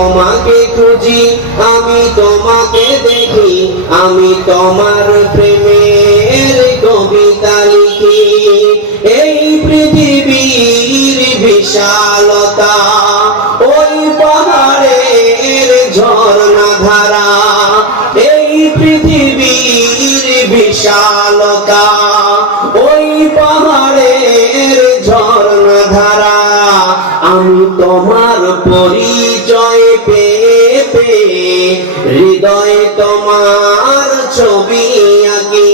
তোমাকে খুঁজি, আমি তোমাকে দেখি, আমি তোমার প্রেমের কবিতা লিখি। এই পৃথিবীর বিশালতা, ওই পাহাড়ের ঝর্ণা ধারা, এই পৃথিবীর বিশালতা, ওই পাহাড়ের ঝর্ণা ধারা। আমি তোমার পরিচয় পেয়ে পেয়ে হৃদয়ে তোমার ছবি আঁকি।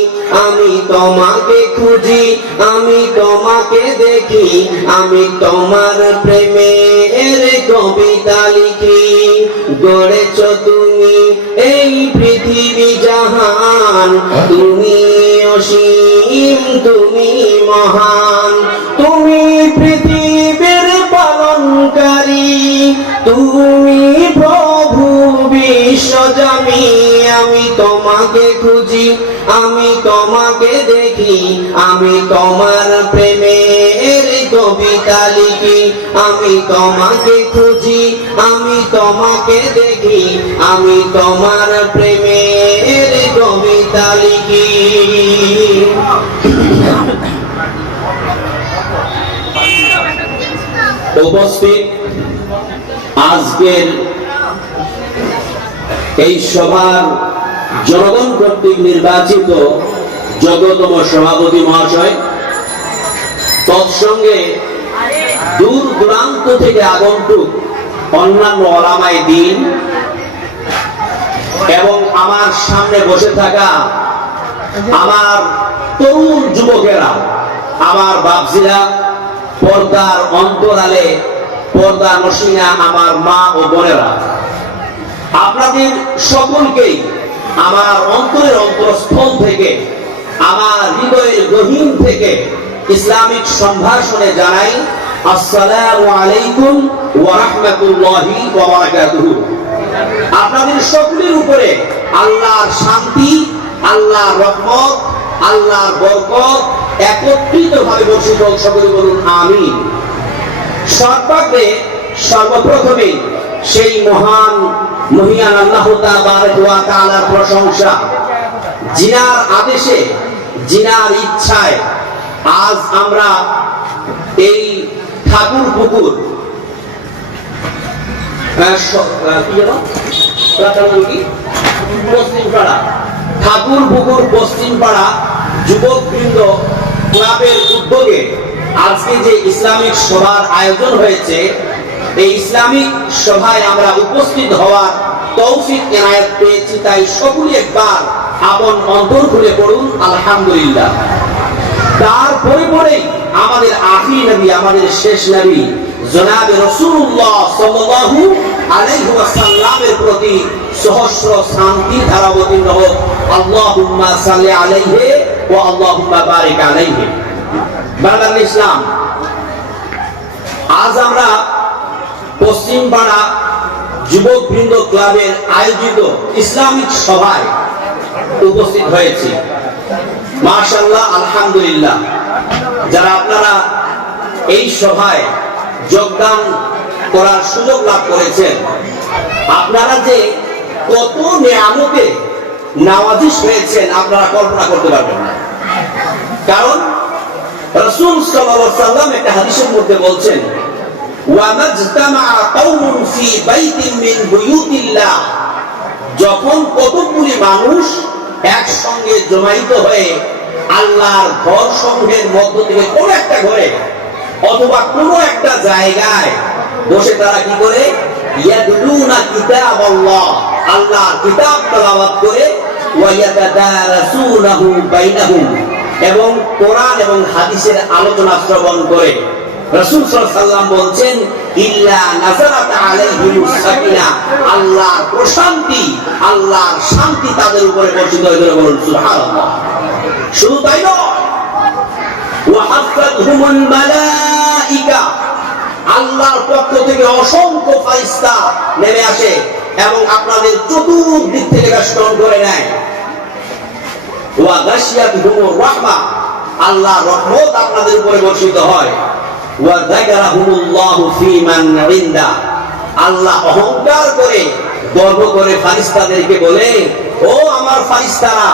আমি তোমাকে খুঁজি, আমি তোমাকে দেখি, আমি তোমার প্রেমের কবিতা লিখি। গড়েছ তুমি এই পৃথিবী জাহান, তুমি অসীম, তুমি মহান, তুমি পৃথিবীর পালনকারী, তুমি প্রভু বিশ্বজামি। আমি তোমাকে খুঁজি, আমি তোমাকে দেখি, আমি তোমার প্রেমের কবিতা লিখি। আমি তোমাকে খুঁজি, আমি তোমাকে দেখি, আমি তোমার প্রেমের কবিতা লিখি। উপস্থিত আজকের এই সভার জনগণ কর্তৃক নির্বাচিত যোগ্যতম সভাপতি মহাশয়, তৎসঙ্গে দূর দূরান্ত থেকে আগন্তুক অন্যান্য ওলামায়ে দ্বীন এবং আমার সামনে বসে থাকা আমার তরুণ যুবকেরা, আমার বাপজিরা, পর্দার অন্তরালে পর্দা নসিনা আমার মা ও বোনেরা, আপনাদের সকলকেই আমার অন্তরের অন্তরস্থল থেকে, আমার হৃদয়ের গহীন থেকে ইসলামিক সম্ভাষণে জানাই আসসালামু আলাইকুম ওয়া রাহমাতুল্লাহি ওয়া বারাকাতুহু। আপনাদের সকলের উপরে আল্লাহর শান্তি, আল্লাহর রহমত, আল্লাহর বরকত একত্রিতভাবে বর্ষিত হোক। সকলে বলুন আমিন। সর্বপ্রথমে সেই মহান মহিয়ান আল্লাহ তাআলার প্রশংসা, জিনার আদেশে, জিনার ইচ্ছায় আজ আমরা এই ঠাকুর পুকুর পশ্চিমপাড়া যুবকবৃন্দ ক্লাবের উদ্যোগে আজকে যে ইসলামিক সভার আয়োজন হয়েছে, এই ইসলামিক সভায় আমরা উপস্থিত হওয়ার তৌফিক এনায়েত পেয়েছি। তাই সকলে একবার আপন অন্তর খুলে পড়ুন আলহামদুলিল্লাহ। তারপরে পরেই আমাদের আখির নবী, আমাদের শেষ নবী জনাবে রাসূলুল্লাহ সাল্লাল্লাহু আলাইহি ওয়াসাল্লামের প্রতি সহস্র শান্তি ধারা অবতীর্ণ হোক। আল্লাহুম্মা সাল্লি আলাইহি ওয়া আল্লাহুম্মা বারিক আলাইহি। বাংলাদেশ ইসলাম, আজ আমরা পশ্চিমপাড়া যুবকবৃন্দ ক্লাবের আয়োজিত ইসলামিক সভায় উপস্থিত হয়েছি। মাশাআল্লাহ, আলহামদুলিল্লাহ। যারা আপনারা এই সভায় যোগদান করার সুযোগ লাভ করেছেন, আপনারা যে কত নিয়ামতে নওয়াজিশ হয়েছেন আপনারা কল্পনা করতে পারবেন না। কারণ রাসূল সাল্লাল্লাহু আলাইহি ওয়াসাল্লাম একটা হাদিসের মধ্যে বলছেন, ওয়া মাজতামা কওমুন ফি বাইতিন মিন বুয়ুতিল্লাহ, যখন কতগুলি মানুষ একসঙ্গে জমায়েত হয়ে আল্লাহর ঘর সমূহের মধ্য থেকে কোন একটা ঘরে অথবা কোন একটা জায়গায় বসে তারা কি করে, ইয়াদুলুনা কিতাবাল্লাহ, আল্লাহর কিতাব তেলাওয়াত করে, ওয়া ইয়াতাদারাসুনাহু বাইনাহুম, এবং কোরআন এবং হাদিসের আলোচনা শ্রবণ করে। রাসূল সাল্লাল্লাহু আলাইহি ওয়াসাল্লাম বলছেন, ইল্লা নাযারাত আলাইহিমুস সাকিনা, আল্লাহর প্রশান্তি, আল্লাহর শান্তি তাদের উপরে বর্ষিত হয়ে যাবে। বলুন সুবহানাল্লাহ। শুধু তাই নয়, ওয়া হাফাতহুমুল মালায়েকা, আল্লাহর পক্ষ থেকে অসংখ্য ফেরেশতা নেমে আসে এবং আপনাদের চতুর্দিক থেকে বেষ্টন করে নেয়। ওয়া গাশিয়াতুহুমুর রাহমা, আল্লাহর রহমত আপনাদের উপরে বর্ষিত হয়। ওয়া যাকারাহুমুল্লাহু ফী মান ইনদা, আল্লাহ অহংকার করে গর্ব করে ফারিস্তাদেরকে বলে, ও আমার ফারিস্তারা,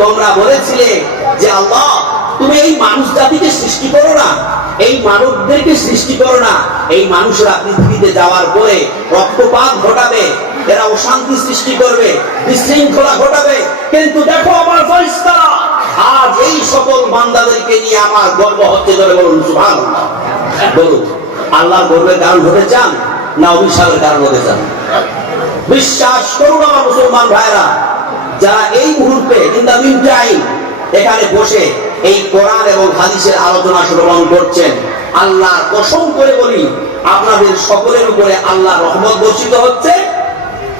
তোমরা বলেছিলে যে আল্লাহ তুমি এই মানুষ জাতিকে সৃষ্টি করো না, এই মানবদেরকে সৃষ্টি করো না, এই মানুষরা পৃথিবীতে যাওয়ার পরে রক্তপাত ঘটাবে, এরা অশান্তি সৃষ্টি করবে, বিশৃঙ্খলা ঘটাবে। কিন্তু দেখো আমার ফারিস্তারা, আজ এই সকল বান্দাদেরকে নিয়ে আমার গর্ব হচ্ছে। ধরে বলুন সুবহানাল্লাহ। বলুন, আল্লাহর গর্বের কারণ হতে চান না অভিশাপের কারণ হতে চান? বিশ্বাস করুন আমার মুসলমান ভাইরা, যারা এই মুহূর্তে ইন দা মিন টাইম এখানে বসে এই কোরআন এবং হাদিসের আলোচনা শ্রবণ করছেন, আল্লাহর কসম করে বলি আপনাদের সকলের উপরে আল্লাহর রহমত বর্ষিত হচ্ছে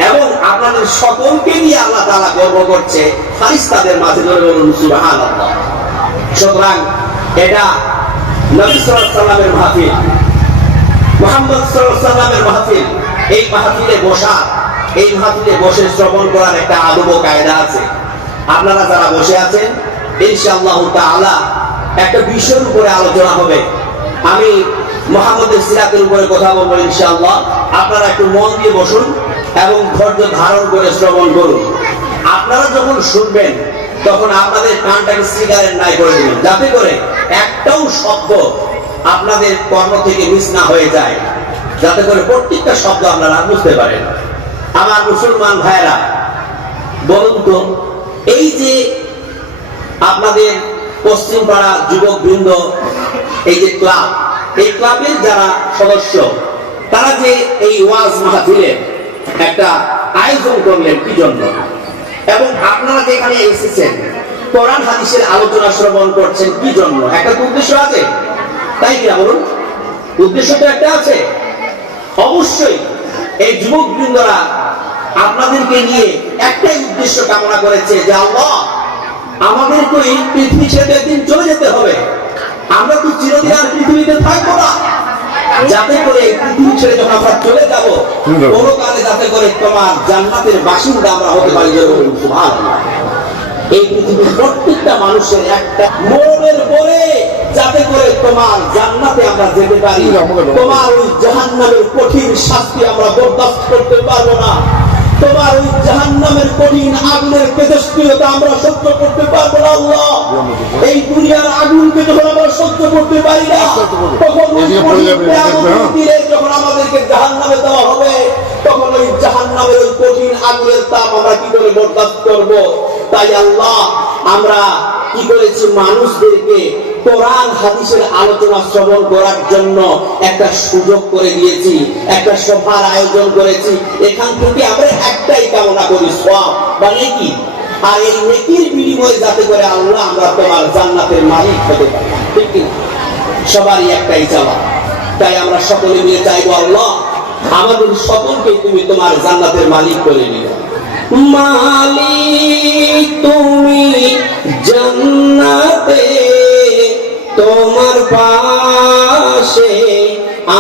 এবং আপনাদের সকলকে নিয়ে আল্লাহ তাআলা গর্ব করছে ফারিস্তাদের মাঝে। ধরে বলুন সুবহানাল্লাহ। সুতরাং এটা নবী সাল্লাল্লাহু আলাইহি ওয়াসাল্লামের মাহফিল, মুহাম্মদ সাল্লাল্লাহু আলাইহি ওয়াসাল্লামের মাহফিল। এই মাহফিলে বসা, এই মাহফিলে বসে শ্রবণ করার একটা আদব ও কায়দা আছে। আপনারা যারা বসে আছেন, ইনশাআল্লাহ তাআলা একটা বিষয়ের উপরে আলোচনা হবে। আমি মুহাম্মদের সিরাতের উপরে কথা বলবো ইনশাআল্লাহ। আপনারা একটু মন দিয়ে বসুন এবং ধৈর্য ধারণ করে শ্রবণ করুন। আপনারা যখন শুনবেন তখন আপনাদের কানটাকে সিগারেট নাই করে দিবেন, যাতে করে একটাও শব্দ আপনাদের কর্ণ থেকে মিস না হয়ে যায়, যাতে করে প্রত্যেকটা শব্দ আপনারা বুঝতে পারেন। আমার মুসলমান ভাইরা, বলুন তো, এই যে আপনাদের পশ্চিম পাড়া যুবক বৃন্দ, এই যে ক্লাব, এই ক্লাবের যারা সদস্য, তারা যে এই ওয়াজ মাহফিলের একটা আয়োজন করলেন কি জন্য, এবং আপনারা যে এখানে এসেছেন কোরআন হাদিসের আলোচনা শ্রবণ করছেন কি জন্য? একটা উদ্দেশ্য আছে, তাই কিনা বলুন? উদ্দেশ্য তো একটা আছে অবশ্যই। এই যুবক বৃন্দরা আপনাদেরকে নিয়ে একটাই উদ্দেশ্য কামনা করেছে যে আল্লাহ আমাদেরকে এই পৃথিবী ছেড়ে একদিন চলে যেতে হবে, আমরা তো চিরদিন আর পৃথিবীতে থাকবো না, যাতে করে এই পৃথিবী ছেড়ে যখন আমরা চলে যাব পরকালে যাতে করে তোমার জান্নাতের বাসিন্দা আমরা হতে পারি। সুবহানাল্লাহ। এই পৃথিবীর প্রত্যেকটা মানুষের একটা মরণের পরে যাতে করে তোমার জান্নাতে আমরা যেতে পারি, তোমার ওই জাহান্নামের কঠিন শাস্তি আমরা বরদাস্ত করতে পারবো না, তোমার ওই জাহান্নামের কঠিন আগুনের তেজস্ক্রিয়তা আমরা সহ্য করতে পারবো না। আল্লাহ, এই দুনিয়ার আগুনকে যখন আমরা সহ্য করতে পারি না, তখন ওই দিনে যখন আমাদেরকে জাহান্নামে দেওয়া হবে, তখন ওই জাহান্নামের ওই কঠিন আগুনের তাপ আমরা কি করে বরদাস্ত করব? তাই আল্লাহ আমরা কি করেছি, মানুষদেরকে কোরআন হাদিসের আলোচনা শ্রবণ করার জন্য একটা সুযোগ করে দিয়েছি, একটা সভার আয়োজন করেছি। এখান থেকে আমরা একটাই কামনা করি, সওয়াব বা নেকি। আর এই নেকির বিনিময়ে যাতে করে আল্লাহ আমরা তোমার জান্নাতের মালিক হতে পারি, ঠিক কি? সবারই একটাই চাওয়া। তাই আমরা সকলে মিলে চাইবো, আল্লাহ আমাদের সকলকে তুমি তোমার জান্নাতের মালিক করে নিও। মালিক তুমি জান্নাতে, তোমার পাশে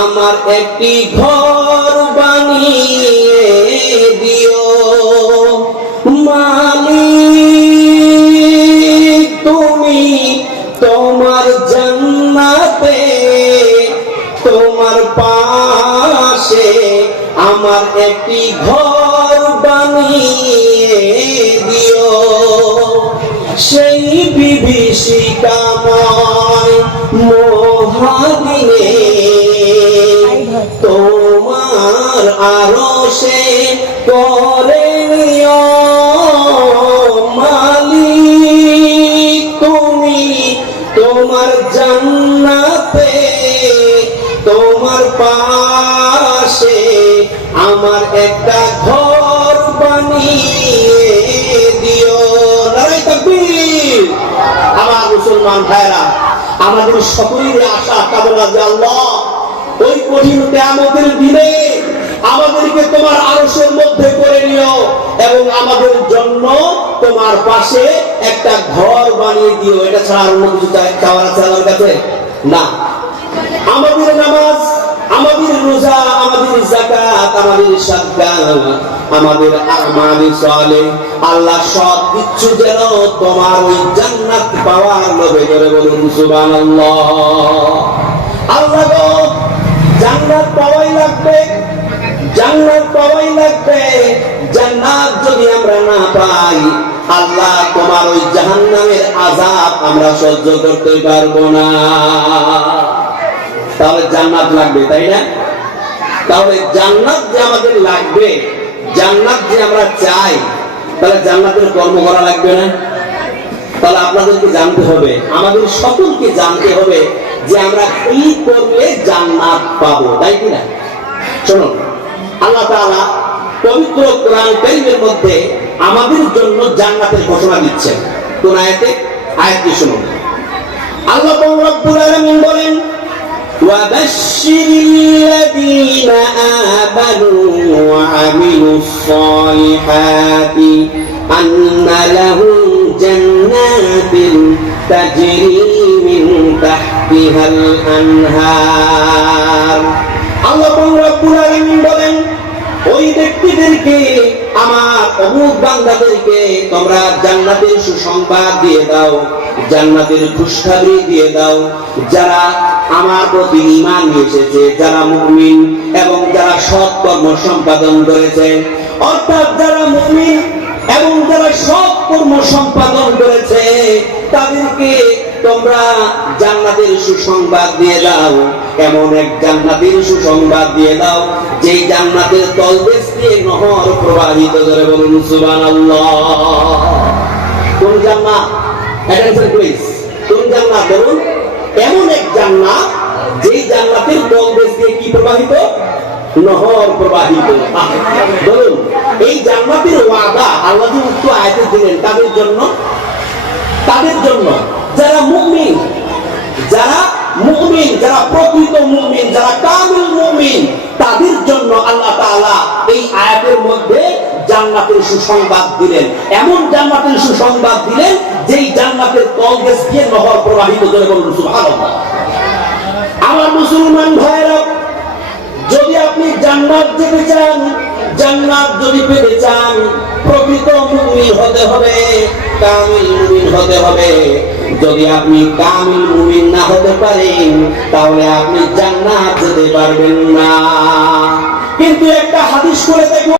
আমার একটি ঘর বানিয়ে দিও। মালিক তুমি তোমার জান্নাতে, তোমার পাশে আমার একটি ঘর বানিয়ে দিও। সেই বিভীষিকাময় মহাদিনে তোমার আরশে করে নিও। মালিক তুমি তোমার জান্নাতে, তোমার পাশে আমার একটা ঘর বানিয়ে দিও। নারায়ে তাকবীর। আমার মুসলমান ভাইরা, আমাদের সকলের আশা কামনা যে আল্লাহ ওই কঠিন কিয়ামতের দিনে আমাদেরকে তোমার আরশের মধ্যে করে নিও এবং আমাদের জন্য তোমার পাশে একটা ঘর বানিয়ে দিও। এটা ছাড়া আর অন্য কিছু চাওয়ার আছে আল্লাহর কাছে? না। আমাদের নামাজ, আমাদের রোজা, আমাদের যাকাত, আমাদের সাদকা, আমাদের আমালে সালেহ, আল্লাহ সব কিছু যেন তোমার ওই জান্নাত পাওয়ার লোভে করে বলুন সুবহানাল্লাহ। আল্লাহ গো, জান্নাত পাওয়াই লাগবে। জান্নাত পাওয়াই লাগবে। জান্নাত যদি আমরা না পাই, আল্লাহ তোমার ওই জাহান্নামের আযাব আমরা সহ্য করতে পারবো না। তাহলে জান্নাত লাগবে, তাই না? তাহলে জান্নাত যে আমাদের লাগবে, জান্নাত যে আমরা চাই, তাহলে জান্নাতের কর্ম করা লাগবে না? তাহলে আপনাদেরকে জানতে হবে, আমাদের সকলকে জানতে হবে যে আমরা কি করলে জান্নাত পাবো, তাই কিনা? শুনুন, আল্লাহ তাআলা পবিত্র কোরআন কারীমের মধ্যে আমাদের জন্য জান্নাতের ঘোষণা দিচ্ছেন। কোন আয়াতে? আয়াতটি শুনুন। আল্লাহ রাব্বুল আলামিন বলেন, ওয়াবাশশিরিল্লাযীনা আমানু ওয়া আমিলুস সালিহাতি আন্না লাহুম জান্নাতিন তাজরি মিন তাহতিহাল আনহার। আল্লাহ রাব্বুল আলামিন বলেন, ওই ব্যক্তিদেরকে, আমার অমুক বান্দাদেরকে তোমরা জান্নাতের সুসংবাদ দিয়ে দাও, জান্নাতের খুশখবরি দিয়ে দাও, যারা আমার প্রতি ঈমান নিয়ে এসেছে, যারা মুমিন এবং যারা সৎ কর্ম সম্পাদন করেছে। অর্থাৎ যারা মুমিন এবং যারা সৎ কর্ম সম্পাদন করেছে তাদেরকে তোমরা জান্নাতের সুসংবাদ দিয়ে দাও। এমন এক জান্নাতের সুসংবাদ দিয়ে দাও যেই জান্নাতের তলদেশ দিয়ে নহর প্রবাহিত। ধরে বলুন সুবহানাল্লাহ। কোন জান্নাত? Attention please. কোন জান্নাত বলুন? এমন এক জান্নাত যেই জান্নাতের তলদেশ দিয়ে কি প্রবাহিত? নহর প্রবাহিত। বলুন, এই জান্নাতের ওয়াদা আল্লাহ যে উক্ত আয়াতে দিলেন তাদের জন্য, তাদের জন্য যারা মুমিন, যারা মুমিন, যারা প্রকৃত মুমিন, যারা কামিল মুমিন, তাদের জন্য আল্লাহ তাআলা এই আয়াতের মধ্যে জান্নাতের সুসংবাদ দিলেন। এমন জান্নাতের সুসংবাদ দিলেন যেই জান্নাতের তলদেশ দিয়ে নহর প্রবাহিত। করে বলুন সুবহানাল্লাহ। আমার মুসলমান ভাইরা, যদি আপনি জান্নাত যেতে চান, জান্নাত যদি পেতে চান, প্রকৃত মুমিন হতে হবে, কামিল মুমিন হতে হবে। যদি আপনি কামিল মুমিন না হতে পারেন, তাহলে আপনি জান্নাত যেতে পারবেন না। কিন্তু একটা হাদিস করে দেখুন।